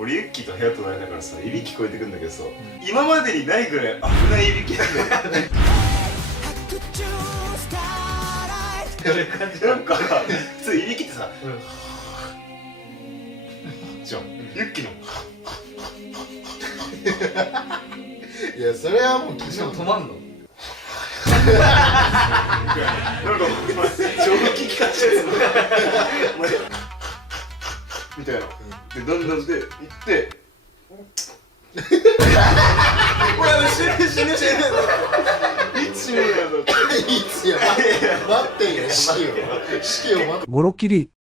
俺ユッキーと部屋隣だからさいびき聞こえてくんだけどさ、今までにないぐらい危ないいびきなんだよなんか普通いびきってさ、じゃん、ユッキーのいやそれはもうしかも止まんのなんかお前蒸気機関車やつお前みたいな、でだんだんで行ってお前死ぬいつ死ぬやろいつや待ってよ、死期を待ってゴロキリ